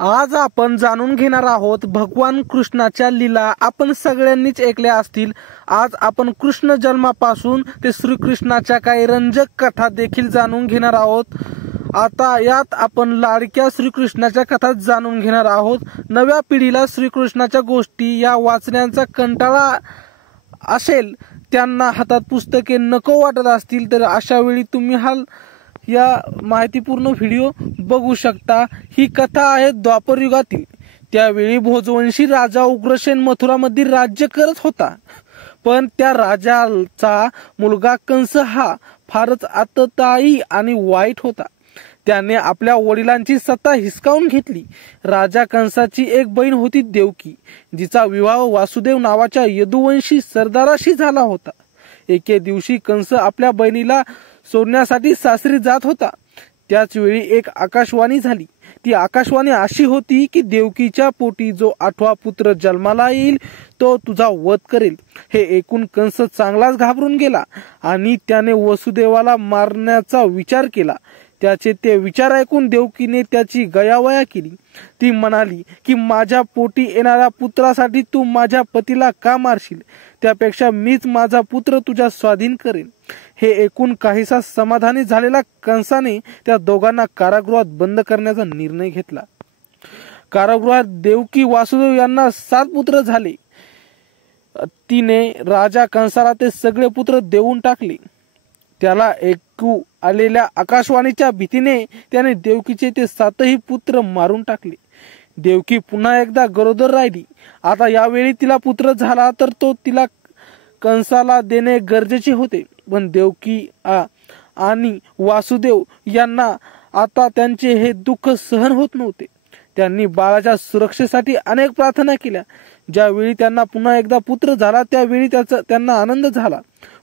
आज आपण जाणून घेणार आहोत भगवान कृष्णाच्या लीला आपण सगळ्यांनीच ऐकल्या असतील। आज आपण कृष्ण जन्मापासून ते श्रीकृष्णाच्या काही रंजक कथा देखील जाणून घेणार आहोत। आता यात आपण लाडक्या श्रीकृष्णाच्या कथा जाणून घेणार आहोत। नव्या पिढीला श्रीकृष्णाच्या गोष्टी या वाचण्याचा कंटाळा असेल, त्यांना हातात पुस्तके नको वाटत असतील, तर अशा वेळी तुम्ही या माहितीपूर्ण व्हिडिओ बघू शकता। ही कथा आहे द्वापर युगातील। त्यावेळी भोजवंशी राजा उग्रसेन मथुरामध्ये राज्य करत होता, पण त्या राजाचा मुलगा कंस हा फारच आततायी आणि वाईट होता। त्याने आपल्या वडिलांची सत्ता हिसकावून घेतली। राजा कंसाची एक बहीण होती देवकी, जिचा विवाह वासुदेव नावाच्या यदुवंशी सरदाराशी झाला होता। एके दिवशी कंस आपल्या बहिणीला सोडण्यासाठी सासरी जात होता। त्याच वेळी एक आकाशवाणी झाली। ती आकाशवाणी अशी होती की देवकीच्या पोटी जो 8वा पुत्र जन्माला येईल तो तुझा वध करेल। हे ऐकून कंस चांगलाच घाबरून गेला आणि त्याने वसुदेवाला मारण्याचा विचार केला। त्याचे ते विचार ऐकून देवकीने त्याची गयावया केली। ती म्हणाली की माझ्या पोटी येणाऱ्या पुत्रासाठी तू माझ्या पतीला का मारशील? त्यापेक्षा मीच माझा पुत्र तुझ्या स्वाधीन करेन। हे ऐकून काहीसा समाधानी झालेला कंसाने त्या दोघांना कारागृहात बंद करण्याचा निर्णय घेतला। कारागृहात देवकी वासुदेव यांना 7 पुत्र झाले। तिने राजा कंसाला ते सगळे पुत्र देऊन टाकले। त्याला ऐकू आलेल्या आकाशवाणीच्या भीतीने त्याने देवकीचे ते 7ही पुत्र मारून टाकले। देवकी पुन्हा एकदा गरोदर राहिली। आता यावेळी तिला पुत्र झाला तर तो तिला कंसाला देणे गरजेचे होते, पण देवकी आणि वासुदेव यांना आता त्यांचे हे दुःख सहन होत नव्हते। त्यांनी बाळाच्या सुरक्षेसाठी अनेक प्रार्थना केल्या। ज्यावेळी त्यांना पुन्हा एकदा पुत्र झाला त्यावेळी त्यांना आनंद झाला,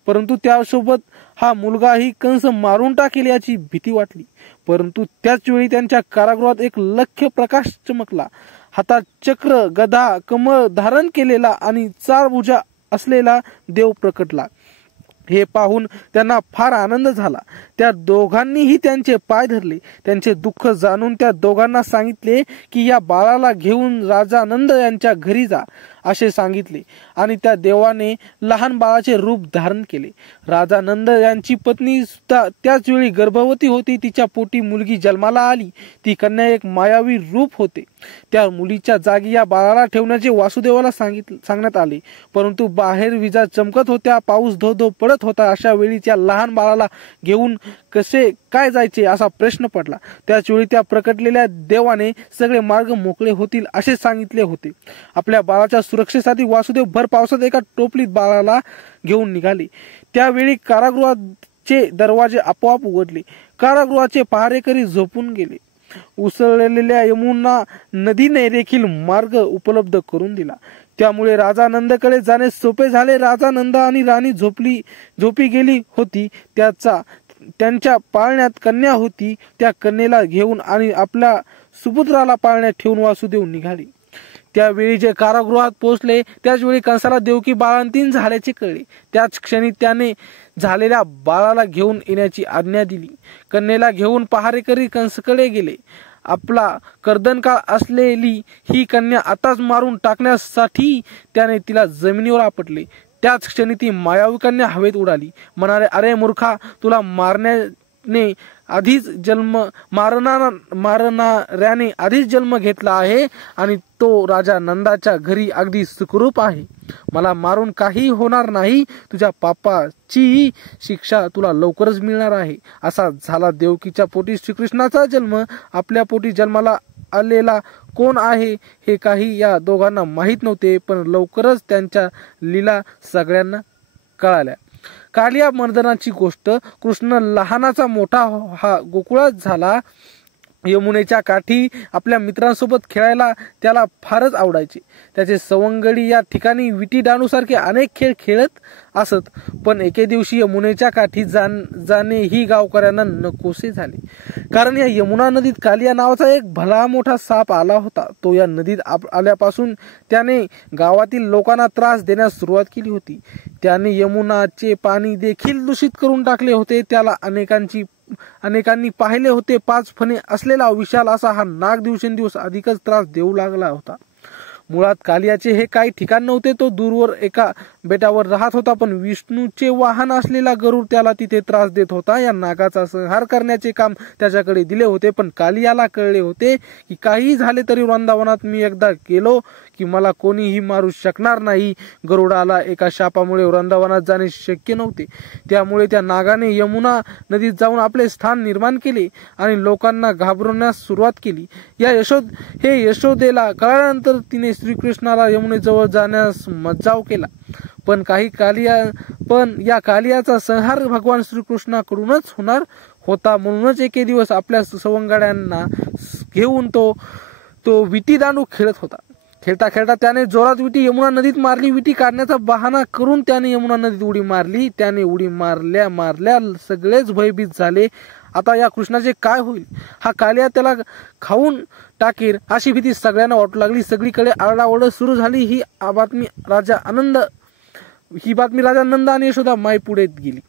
परंतु त्यासोबत हा मुलगाही कंस मारून टाकेल याची भीती वाटली। परंतु त्याच वेळी त्यांच्या कारागृहात एक लख्ख प्रकाश चमकला। हातात चक्र, गदा, कमळ धारण केलेला आणि 4 भुजा असलेला देव प्रकटला। हे पाहून त्यांना फार आनंद झाला। त्या दोघांनीही त्यांचे पाय धरले। त्यांचे दुःख जाणून त्या दोघांना सांगितले की या बाळाला घेऊन राजा नंद यांच्या घरी जा असे सांगितले आणि त्या देवाने लहान बाळाचे रूप धारण केले। राजा नंद यांची पत्नी सुद्धा त्याच वेळी गर्भवती होती। तिच्या पोटी मुलगी जन्माला आली। ती कन्या एक मायावी रूप होते। त्या मुलीच्या जागी या बाळाला ठेवण्याचे वासुदेवाला सांगण्यात आले, परंतु बाहेर विजा चमकत होत्या, पाऊस धो धो पडत होता। अशा वेळी त्या लहान बाळाला घेऊन कसे काय जायचे असा प्रश्न पडला। त्याच वेळी त्या प्रकटलेल्या देवाने सगळे मार्ग मोकळे होतील असे सांगितले होते। आपल्या बाळाच्या सुरक्षेसाठी वासुदेव भर पावसात एका टोपलीत बाळाला घेऊन निघाले। त्यावेळी कारागृहाचे दरवाजे आपोआप उघडले। कारागृहाचे पहारेकरी झोपून गेले। उसळलेल्या यमुना नदीने देखील मार्ग उपलब्ध करून दिला। त्यामुळे राजा नंदकडे जाणे सोपे झाले। राजा नंद आणि राणी झोपी गेली होती। त्यांच्या पाळण्यात कन्या होती। त्या कन्येला घेऊन आणि आपल्या सुपुत्राला पाळण्यात ठेवून वासुदेव निघाले। त्यावेळी जे कारागृहात पोहोचले त्याच वेळी कंसाला देवकी बाळंतीण झाल्याचे कळले। त्याच क्षणी त्याने झालेल्या बाळाला घेऊन येण्याची आज्ञा दिली। कन्येला घेऊन पहारेकरी कंसकडे गेले। आपला कर्दनकाळ असलेली ही कन्या आताच मारून टाकण्यासाठी त्याने तिला जमिनीवर आपटले। त्याच क्षणी ती मायावी कन्या हवेत उडाली। म्हणाले, अरे मूर्खा, तुला मारणाऱ्याने आधीच जन्म घेतला आहे आणि तो राजा नंदाच्या घरी अगदी सुखरूप आहे। मला मारून काही होणार नाही। तुझ्या पापाची शिक्षा तुला लवकरच मिळणार आहे। असा झाला देवकीच्या पोटी श्रीकृष्णाचा जन्म। आपल्या पोटी जन्माला आलेला कोण आहे हे काही या दोघांना माहीत नव्हते, पण लवकरच त्यांच्या लीला सगळ्यांना कळाल्या। कालिया मर्दनाची गोष्ट। कृष्ण लहानाचा मोठा हा गोकुळात झाला। यमुनेच्या काठी आपल्या मित्रांसोबत खेळायला त्याला फारच आवडायचे। त्याचे सवंगडी या ठिकाणी विटी दांडूसारखे अनेक खेळ खेळत असत, पण एके दिवशी यमुनेच्या काठी जाणे ही गावकऱ्यांना नकोसे झाले, कारण या यमुना नदीत कालिया नावाचा एक भला मोठा साप आला होता। तो या नदीत आल्यापासून त्याने गावातील लोकांना त्रास देण्यास सुरुवात केली होती। त्याने यमुनाचे पाणी देखील दूषित करून टाकले होते। त्याला अनेकांची अनेकांनी पाहिले होते. 5 फणे असलेला विशाल असा हा नाग दिवसेंदिवस अधिकच त्रास देऊ लागला होता. मुळात कालियाचे हे काही ठिकाण नव्हते. तो दूरवर एका बेटावर राहत होता, पण विष्णूचे वाहन असलेला गरुड त्याला तिथे त्रास देत होता. या नागाचा संहार करण्याचे काम त्याच्याकडे दिले होते, पण कालियाला कळले होते की काही झाले तरी वृंदावनात मी एकदा गेलो की मला कोणीही मारू शकणार नाही. गरुडाला एका शापामुळे वृंदावनात जाणे शक्य नव्हते. त्यामुळे त्या नागाने यमुना नदीत जाऊन आपले स्थान निर्माण केले आणि लोकांना घाबरवण्यास सुरुवात केली. हे यशोदेला कळल्यानंतर तिने श्रीकृष्णाला यमुनेजवळ जाण्यास मज्जाव केला. पण या कालियाचा संहार भगवान श्रीकृष्णाकडूनच होणार होता. म्हणूनच एके दिवस आपल्या सवंगड्यांना घेऊन तो विटी दांडू खेळत होता. खेळता खेळता त्याने जोरात विटी यमुना नदीत मारली. विटी काढण्याचा बहाणा करून त्याने यमुना नदीत उडी मारली. त्याने उडी मारल्या सगळेच भयभीत झाले. आता या कृष्णाचे काय होईल? हा कालिया त्याला खाऊन टाकेल अशी भीती सगळ्यांना वाटू लागली. सगळीकडे आरडाओरड सुरू झाली. ही बातमी राजा नंद आणि यशोदा माई पुढे गेली.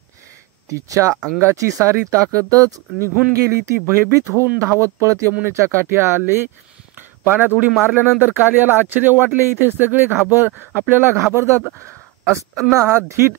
तिच्या अंगाची सारी ताकदच निघून गेली. ती भयभीत होऊन धावत पळत यमुनेच्या काठी आले. पाण्यात उडी मारल्यानंतर कालियाला आश्चर्य वाटले. इथे सगळे आपल्याला घाबरतात असताना हा धीट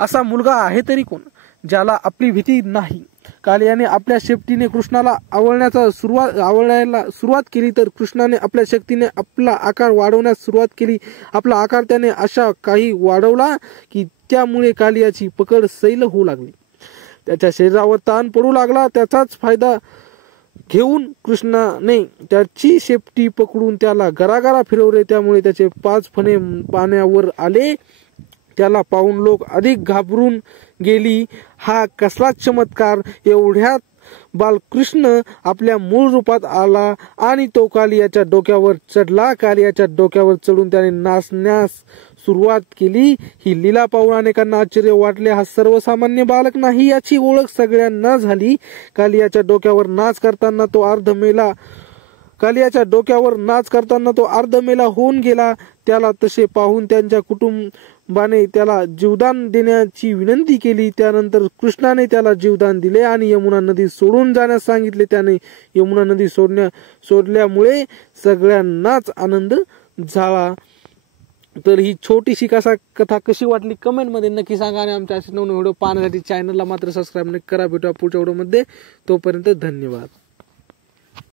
असा मुलगा आहे तरी कोण, ज्याला आपली भीती नाही? कालियाने आपल्या शेपटीने कृष्णाला आवळायला सुरुवात केली, तर कृष्णाने आपल्या शक्तीने आपला आकार वाढवण्यास सुरुवात केली. आपला आकार त्याने अशा काही वाढवला की त्यामुळे कालियाची पकड सैल होऊ लागली. त्याच्या शरीरावर ताण पडू लागला. त्याचाच फायदा घेऊन कृष्णाने त्याची शेपटी पकडून त्याला गरागरा फिरवले. त्यामुळे त्याचे 5 फणे पाण्यावर आले. त्याला पाहून लोक अधिक घाबरून गेली. हा कसला चमत्कार! एवढ्यात बालकृष्ण आपल्या मूळ रूपात आला आणि तो कालियाच्या डोक्यावर चढला. कालियाच्या डोक्यावर चढून त्याने नाचण्यास सुरुवात केली. ही लीला पाहून अनेकांना आश्चर्य वाटले. हा सर्वसामान्य बालक नाही याची ओळख सगळ्यांना झाली. कालियाच्या डोक्यावर नाच करताना तो अर्धमेला होऊन गेला. त्याला तसे पाहून त्यांच्या कुटुंबाने त्याला जीवदान देण्याची विनंती केली. त्यानंतर कृष्णाने त्याला जीवदान दिले आणि यमुना नदी सोडून जाण्यास सांगितले. त्याने यमुना नदी सोडल्यामुळे सगळ्यांनाच आनंद झाला. तर ही छोटीशी कथा कशी वाटली कमेंटमध्ये नक्की सांगा आणि आमच्या असे नवीन व्हिडिओ पाहण्यासाठी चॅनलला मात्र सबस्क्राईब नक्की करा. भेटूया पुढच्या व्हिडिओमध्ये. तोपर्यंत धन्यवाद.